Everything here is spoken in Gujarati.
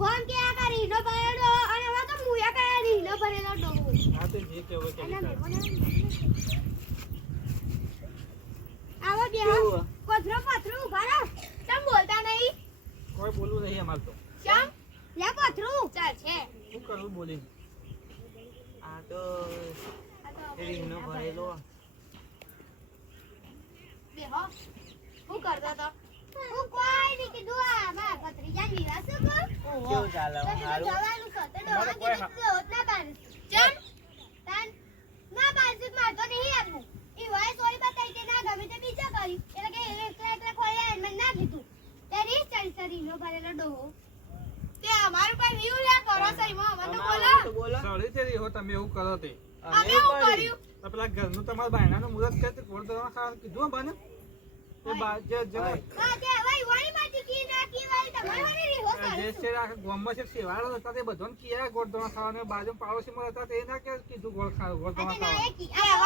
ગોમ કે આ કરી નો ભરેલો અને હવે તો મુયા કરી નો ભરેલો ડોહો આ તો જે કેવો કે આવો બે કોથરો કોથરો ઉભા રહો તમ બોલતા નહીં કોઈ બોલવું નહીં અમાર તો કેમ લે કોથરો ચાલ છે શું કરવું બોલીને આ તો રીંગનો ભરેલો બે હો હું કરતા તો હું કોઈ નહીં કીધું આ મારા ભત્રીજા નિરાશ કર કેવું ચાલે તો હારું જવાનું છે તો ડોહા કીધું ના બાર ચમ તન ના બાજુ મારતો નહીં આનું ઈ વાય સોરી બતાઈ કે ના ગમે તે બીજા કરી એટલે કે એકલા ખોયા મને ના કીધું તેરી ચડી નો ભરેલો ડોહો તે અમારું પર વ્યૂ લે કરો સહી માં મને તો બોલો સળી તેરી હો તમે એવું કરો તે અમે હું કર્યું તો પેલા ઘરનું તમારા બાયણાનું મુહૂર્ત કરતી કોણ દવા ખાવા કીધું બને એ બાજે જવાય હા તે ભાઈ વાળી બાજી કી ના કી વાળી તમારે વાળી રીહો જે છે આ ગોમમાં છે સેવાળો હતા તે બધાને કિયા ગોળ દવા ખાવાને બાજુ પાડોશીમાં હતા તે ના કે કીધું ગોળ ખાવા ગોળ દવા ખાવા